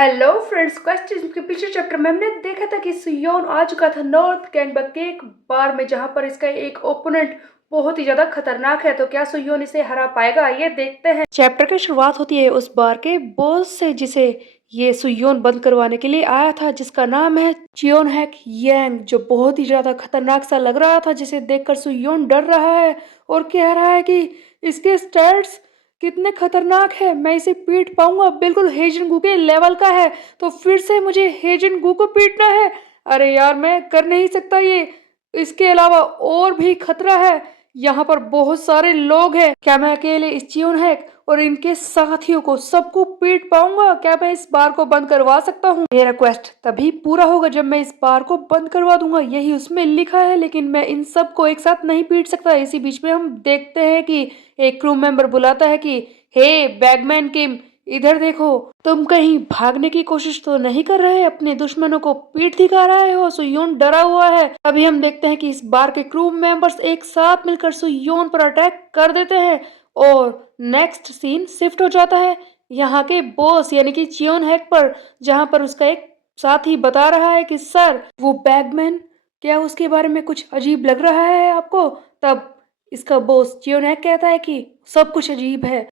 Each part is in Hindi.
हेलो फ्रेंड्स, क्वेश्चन के पिछले चैप्टर में हमने देखा था कि सुयोन आ चुका था नॉर्थ गैंगबक के एक बार में, जहां पर इसका एक ओपोनेंट बहुत ही ज्यादा खतरनाक है। तो क्या सुयोन इसे हरा पाएगा, ये देखते हैं। चैप्टर की शुरुआत होती है उस बार के बॉस से जिसे ये सुयोन बंद करवाने के लिए आया था, जिसका नाम है चियोन हैक यांग, जो बहुत ही ज्यादा खतरनाक सा लग रहा था, जिसे देखकर सुयोन डर रहा है और कह रहा है कि इसके स्टैट्स कितने खतरनाक है, मैं इसे पीट पाऊंगा, बिल्कुल हेजन के लेवल का है। तो फिर से मुझे हेजन को पीटना है। अरे यार, मैं कर नहीं सकता ये। इसके अलावा और भी खतरा है, यहाँ पर बहुत सारे लोग हैं। क्या मैं अकेले इस चियोन हैक और इनके साथियों को सबको पीट पाऊंगा? क्या मैं इस बार को बंद करवा सकता हूँ? मेरा क्वेस्ट तभी पूरा होगा जब मैं इस बार को बंद करवा दूंगा, यही उसमें लिखा है। लेकिन मैं इन सबको एक साथ नहीं पीट सकता। इसी बीच में हम देखते हैं कि एक क्रू मेंबर बुलाता है कि हे बैगमैन किम, इधर देखो, तुम कहीं भागने की कोशिश तो नहीं कर रहे, अपने दुश्मनों को पीठ दिखा रहे हो। सुयोन डरा हुआ है। अभी हम देखते हैं कि इस बार के क्रू मेंबर्स एक साथ मिलकर सुयोन पर अटैक कर देते हैं और नेक्स्ट सीन शिफ्ट हो जाता है यहाँ के बॉस यानी कि चियोन हैक पर, जहां पर उसका एक साथी बता रहा है कि सर, वो बैगमैन, क्या उसके बारे में कुछ अजीब लग रहा है आपको? तब इसका बॉस चियोनैक कहता है कि सब कुछ अजीब है।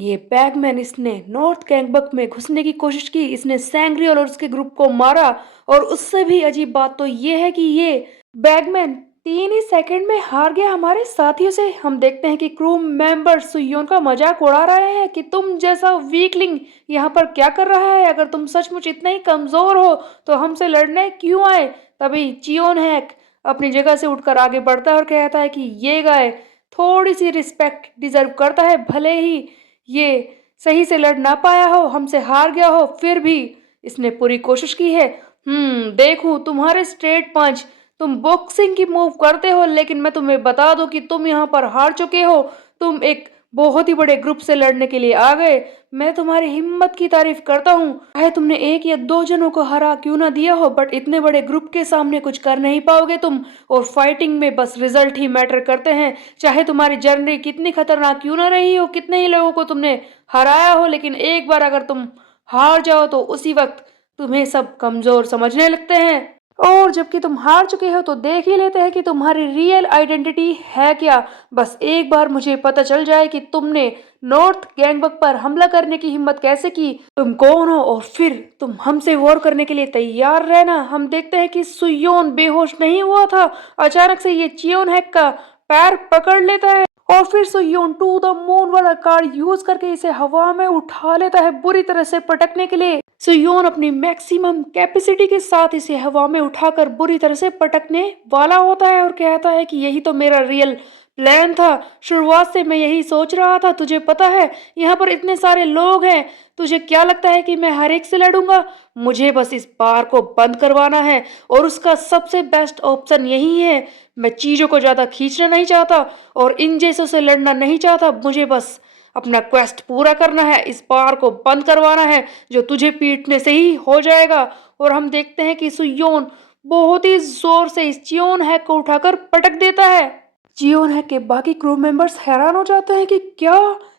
ये बैगमैन, इसने नॉर्थ गैंगबक में घुसने की कोशिश की, इसने सैंग्रियल और उसके ग्रुप को मारा। और उससे भी अजीब बात तो ये है कि ये बैगमैन 3 ही सेकंड में हार गया हमारे साथियों से। हम देखते हैं कि क्रू मेंबर सुयोन का मजाक उड़ा रहे हैं कि तुम जैसा वीकलिंग यहाँ पर क्या कर रहा है? अगर तुम सचमुच इतना ही कमजोर हो तो हमसे लड़ने क्यों आए? तभी चियोन हैक अपनी जगह से उठकर आगे बढ़ता है और कहता है कि ये गाय थोड़ी सी रिस्पेक्ट डिजर्व करता है, भले ही ये सही से लड़ ना पाया हो, हमसे हार गया हो, फिर भी इसने पूरी कोशिश की है। देखूं तुम्हारे स्ट्रेट पंच, तुम बॉक्सिंग की मूव करते हो, लेकिन मैं तुम्हें बता दूं कि तुम यहाँ पर हार चुके हो। तुम एक बहुत ही बड़े ग्रुप से लड़ने के लिए आ गए। मैं तुम्हारी हिम्मत की तारीफ करता हूँ, चाहे तुमने 1 या 2 जनों को हरा क्यों ना दिया हो, बट इतने बड़े ग्रुप के सामने कुछ कर नहीं पाओगे तुम। और फाइटिंग में बस रिजल्ट ही मैटर करते हैं। चाहे तुम्हारी जर्नी कितनी खतरनाक क्यों ना रही हो, कितने ही लोगों को तुमने हराया हो, लेकिन एक बार अगर तुम हार जाओ तो उसी वक्त तुम्हें सब कमजोर समझने लगते हैं। और जबकि तुम हार चुके हो तो देख ही लेते हैं कि तुम्हारी रियल आइडेंटिटी है क्या। बस एक बार मुझे पता चल जाए कि तुमने नॉर्थ गैंगबक पर हमला करने की हिम्मत कैसे की, तुम कौन हो, और फिर तुम हमसे वॉर करने के लिए तैयार रहना। हम देखते हैं कि सुयोन बेहोश नहीं हुआ था, अचानक से ये चियोन हैक का पैर पकड़ लेता है और फिर सुयोन टू द मून वाला कार्ड यूज करके इसे हवा में उठा लेता है बुरी तरह से पटकने के लिए। सुयोन अपनी मैक्सिमम कैपेसिटी के साथ इसे हवा में उठाकर बुरी तरह से पटकने वाला होता है और कहता है कि यही तो मेरा रियल प्लान था। शुरुआत से मैं यही सोच रहा था। तुझे पता है यहाँ पर इतने सारे लोग हैं, तुझे क्या लगता है कि मैं हर एक से लड़ूंगा? मुझे बस इस बार को बंद करवाना है और उसका सबसे बेस्ट ऑप्शन यही है। मैं चीजों को ज्यादा खींचना नहीं चाहता और इन जैसों से लड़ना नहीं चाहता। मुझे बस अपना क्वेस्ट पूरा करना है, इस बार को बंद करवाना है, जो तुझे पीटने से ही हो जाएगा। और हम देखते हैं कि सुयोन बहुत ही जोर से इस चियोन हैक को उठाकर पटक देता है। चियोन हैक के बाकी क्रू मेंबर्स हैरान हो जाते हैं कि क्या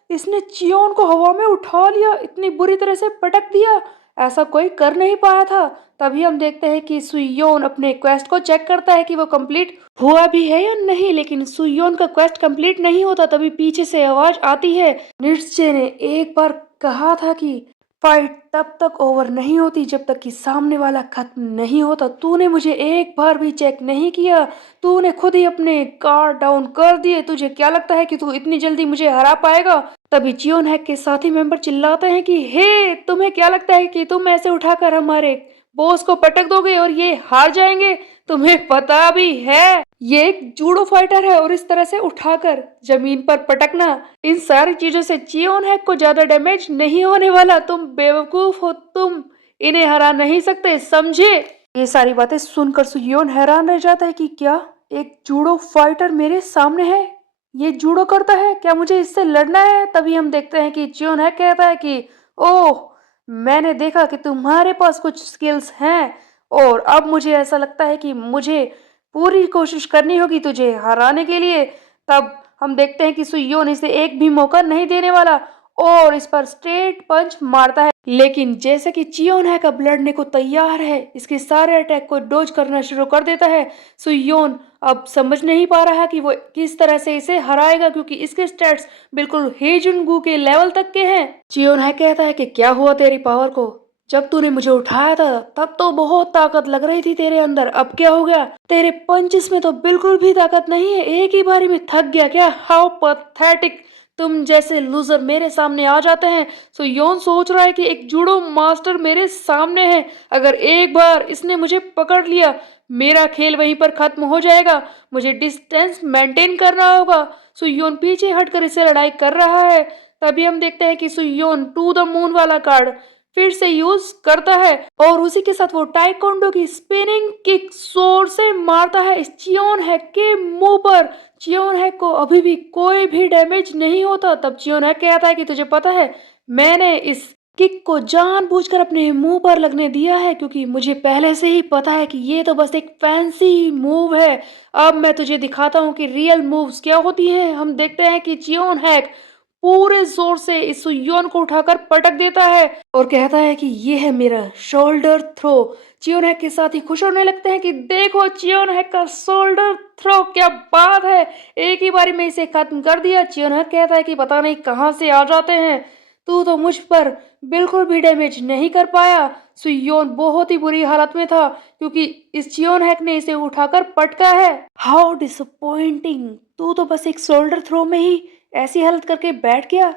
इसने चियोन को हवा में उठा लिया, इतनी बुरी तरह से पटक दिया, ऐसा कोई कर नहीं पाया था। तभी हम देखते हैं कि सुयोन अपने क्वेस्ट को चेक करता है कि वो कंप्लीट हुआ भी है या नहीं, लेकिन सुयोन का क्वेस्ट कंप्लीट नहीं होता। तभी पीछे से आवाज आती है, नित्से ने एक बार कहा था कि फाइट तब तक ओवर नहीं होती जब तक कि सामने वाला खत्म नहीं होता। तूने मुझे एक बार भी चेक नहीं किया, तूने खुद ही अपने गार्ड डाउन कर दिए। तुझे क्या लगता है कि तू इतनी जल्दी मुझे हरा पाएगा? तभी चियोन हैक के साथी मेंबर चिल्लाते हैं कि हे, तुम्हें क्या लगता है कि तुम ऐसे उठाकर हमारे बॉस को पटक दोगे और ये हार जाएंगे? तुम्हें पता भी है ये एक जूडो फाइटर है और इस तरह से उठाकर जमीन पर पटकना, इन सारी चीजों से चियोन हैक को ज्यादा डैमेज नहीं होने वाला। तुम बेवकूफ हो, तुम इन्हें हरा नहीं सकते, समझे? ये सारी बातें सुनकर सुयोन हैरान रह जाता है कि क्या एक जूडो फाइटर मेरे सामने है, ये जूडो करता है, क्या मुझे इससे लड़ना है? तभी हम देखते हैं कि चियोन हैक कहता है कि ओह, मैंने देखा कि तुम्हारे पास कुछ स्किल्स हैं और अब मुझे ऐसा लगता है कि मुझे पूरी कोशिश करनी होगी तुझे हराने के लिए। तब हम देखते हैं कि सुयोन इसे एक भी मौका नहीं देने वाला और इस पर स्ट्रेट पंच मारता है। लेकिन जैसे कि चियोन हैक अब लड़ने को तैयार है, इसके सारे अटैक को डोज करना शुरू कर देता है। सुयोन अब समझ नहीं पा रहा कि वो किस तरह से इसे हराएगा, क्योंकि इसके स्टैट्स बिल्कुल हेजुनगू के लेवल तक के हैं। चियोन हैक कहता है कि क्या हुआ तेरी पावर को? जब तूने मुझे उठाया था तब तो बहुत ताकत लग रही थी तेरे अंदर, अब क्या हो गया? तेरे पंचेस में तो बिल्कुल भी ताकत नहीं है, एक ही बारी में थक गया क्या? How pathetic! तुम जैसे लूजर मेरे सामने आ जाते हैं। सो योन सोच रहा है कि एक जूडो मास्टर मेरे सामने है, अगर एक बार इसने मुझे पकड़ लिया मेरा खेल वहीं पर खत्म हो जाएगा, मुझे डिस्टेंस मेंटेन करना होगा। सुयोन पीछे हटकर इसे लड़ाई कर रहा है। तभी हम देखते हैं कि सुयोन टू द मून वाला कार्ड फिर से यूज करता है और उसी के साथ वो टाइकोंडो की स्पिनिंग किक जोर से मारता है इस चियोन हैक के मुंह पर। चियोन हैक को अभी भी कोई भी डैमेज नहीं होता। तब चियोन हैक कहता है कि तुझे पता है, मैंने इस किक को जानबूझकर अपने मुंह पर लगने दिया है, क्योंकि मुझे पहले से ही पता है कि ये तो बस एक फैंसी मूव है। अब मैं तुझे दिखाता हूँ कि रियल मूव्स क्या होती हैं। हम देखते हैं कि चियोन हैक पूरे जोर से इस सुयोन को उठाकर पटक देता है और कहता है कि ये है मेरा शोल्डर थ्रो। चियोन हैक के साथ ही खुश होने लगते हैं कि देखो चियोन हैक का शोल्डर थ्रो, क्या बात है, एक ही बारी में इसे खत्म कर दिया। चियोन हैक कहता है कि पता नहीं कहाँ से आ जाते हैं, तू तो मुझ पर बिल्कुल भी डैमेज नहीं कर पाया। सुयोन बहुत ही बुरी हालत में था क्योंकि इस चियोन हैक ने इसे उठाकर पटका है। How disappointing! तू तो बस एक शोल्डर थ्रो में ही ऐसी हालत करके बैठ गया।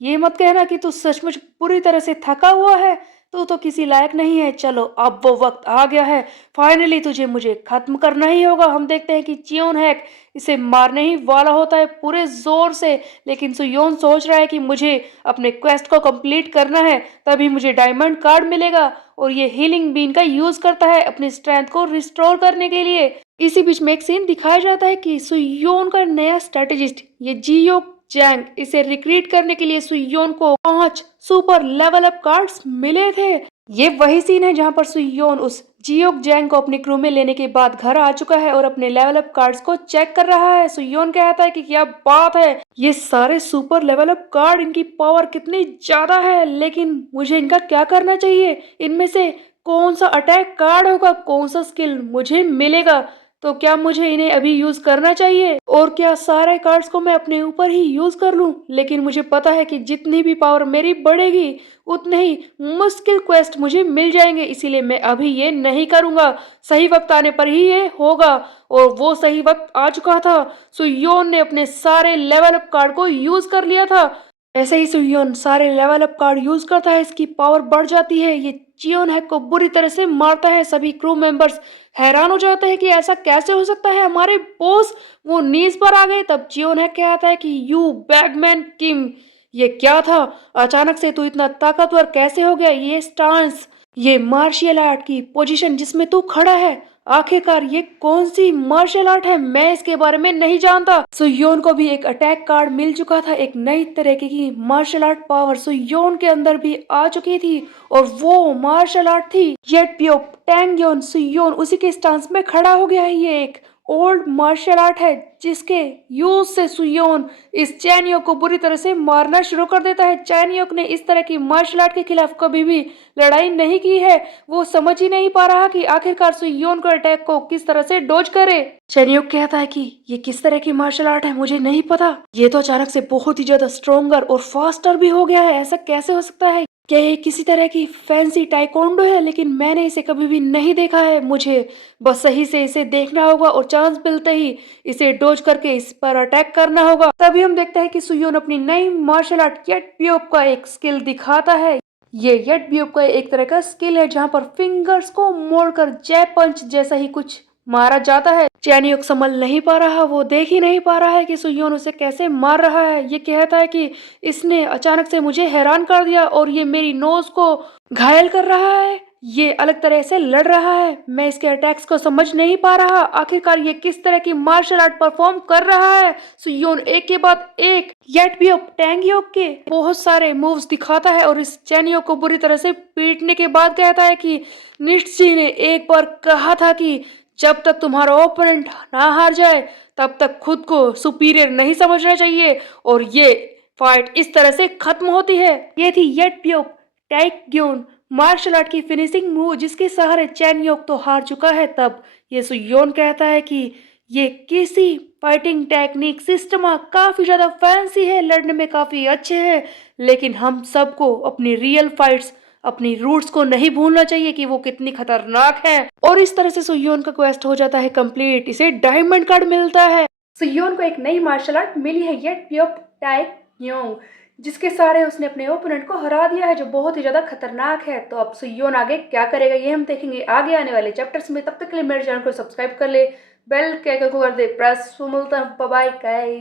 ये मत कहना कि तू सचमुच पूरी तरह से थका हुआ है, तू तो किसी लायक नहीं है। चलो अब वो वक्त आ गया है, फाइनली तुझे मुझे खत्म करना ही होगा। हम देखते हैं कि चियोन हैक इसे मारने ही वाला होता है पूरे जोर से, लेकिन सुयोन सोच रहा है कि मुझे अपने क्वेस्ट को कंप्लीट करना है, तभी मुझे डायमंड कार्ड मिलेगा और ये हीलिंग बीन का यूज करता है अपनी स्ट्रेंथ को रिस्टोर करने के लिए। इसी बीच में एक सीन दिखाया जाता है कि सुयोन का नया स्ट्रेटेजिस्ट ये जियो जैंग, इसे रिक्रीट करने के लिए सुयोन को 5 सुपर लेवल अप कार्ड्स मिले थे। ये वही सीन है जहां पर सुयोन उस जियोक जैंग को अपने क्रू में लेने के बाद घर आ चुका है और अपने लेवल अप कार्ड्स को चेक कर रहा है। सुयोन कहता है कि क्या बात है, ये सारे सुपर लेवल अप कार्ड, इनकी पावर कितनी ज्यादा है, लेकिन मुझे इनका क्या करना चाहिए? इनमें से कौन सा अटैक कार्ड होगा, कौन सा स्किल मुझे मिलेगा? तो क्या मुझे इन्हें अभी यूज करना चाहिए और क्या सारे कार्ड्स को मैं अपने ऊपर ही यूज कर लूं? लेकिन मुझे पता है कि जितनी भी पावर मेरी बढ़ेगी उतने ही मुश्किल क्वेस्ट मुझे मिल जाएंगे, इसीलिए मैं अभी ये नहीं करूंगा। सही वक्त आने पर ही ये होगा और वो सही वक्त आ चुका था। सुयोन ने अपने सारे लेवल अप कार्ड को यूज कर लिया था। ऐसे ही सुयोन सारे लेवल अप कार्ड यूज करता है, इसकी पावर बढ़ जाती है, ये चियोन हैक को बुरी तरह से मारता है। सभी क्रू मेंबर्स हैरान हो जाते हैं कि ऐसा कैसे हो सकता है, हमारे बॉस वो नीज पर आ गए। तब चियोन हैक कहता है कि यू बैगमैन किम, ये क्या था? अचानक से तू इतना ताकतवर कैसे हो गया? ये स्टांस, ये मार्शियल आर्ट की पोजीशन जिसमें तू खड़ा है, आखिरकार ये कौन सी मार्शल आर्ट है? मैं इसके बारे में नहीं जानता। सुयोन को भी एक अटैक कार्ड मिल चुका था, एक नई तरह की मार्शल आर्ट पावर सुयोन के अंदर भी आ चुकी थी और वो मार्शल आर्ट थी येट प्यो टैंगयोन। सुयोन उसी के स्टांस में खड़ा हो गया है। ये एक ओल्ड मार्शल आर्ट है जिसके यूज से सुयोन इस चैनियोक को बुरी तरह से मारना शुरू कर देता है। चैनियोक ने इस तरह की मार्शल आर्ट के खिलाफ कभी भी लड़ाई नहीं की है, वो समझ ही नहीं पा रहा कि आखिरकार सुयोन को अटैक को किस तरह से डोज करे। चैनियोक कहता है कि ये किस तरह की मार्शल आर्ट है मुझे नहीं पता, ये तो अचानक से बहुत ही ज्यादा स्ट्रोंगर और फास्टर भी हो गया है, ऐसा कैसे हो सकता है? क्या ये किसी तरह की फैंसी टाइकोंडो है? लेकिन मैंने इसे कभी भी नहीं देखा है, मुझे बस सही से इसे देखना होगा और चांस मिलते ही इसे डोज करके इस पर अटैक करना होगा। तभी हम देखते हैं कि सुयोन अपनी नई मार्शल आर्ट येट प्योप का एक स्किल दिखाता है। ये येट प्योप का एक तरह का स्किल है जहां पर फिंगर्स को मोड़कर जय पंच जैसा ही कुछ मारा जाता है। चैनियोक संभल नहीं पा रहा, वो देख ही नहीं पा रहा है कि सुयोन उसे कैसे मार रहा है। ये कहता है कि इसने अचानक से मुझे हैरान कर दिया और ये मेरी नोज को घायल कर रहा है, ये अलग तरह से लड़ रहा है, मैं इसके अटैक्स को समझ नहीं पा रहा, आखिरकार ये किस तरह की मार्शल आर्ट परफॉर्म कर रहा है। सुयोन एक के बाद एक येट भी टैंगयोक के बहुत सारे मूव्स दिखाता है और इस चैनियोक को बुरी तरह से पीटने के बाद कहता है कि नित्सी ने एक बार कहा था कि जब तक तुम्हारा ओपोनेंट ना हार जाए तब तक खुद को सुपीरियर नहीं समझना चाहिए और ये फाइट इस तरह से खत्म होती है। ये थी येट प्योप टैक्योन मार्शल आर्ट की फिनिशिंग मूव जिसके सहारे चैन योक तो हार चुका है, तब ये सुयोन कहता है कि ये किसी फाइटिंग टेक्निक सिस्टम काफी ज्यादा फैंसी है, लड़ने में काफी अच्छे हैं, लेकिन हम सबको अपनी रियल फाइट्स अपनी रूट्स को नहीं भूलना चाहिए कि वो कितनी खतरनाक है। और इस तरह से सुयोन का क्वेस्ट हो जाता है कंप्लीट, इसे डायमंड कार्ड मिलता है। सुयोन को एक नई मार्शल आर्ट मिली है, ये प्योप टाइक क्यों, जिसके सहारे उसने अपने ओपोनेंट को हरा दिया है, जो बहुत ही ज्यादा खतरनाक है। तो अब सुयोन आगे क्या करेगा ये हम देखेंगे आगे आने वाले चैप्टर्स में। तब तक के लिए मेरे चैनल को सब्सक्राइब कर ले, बेल के आइकन को कर दे प्रेस। मिलता है, बाय बाय।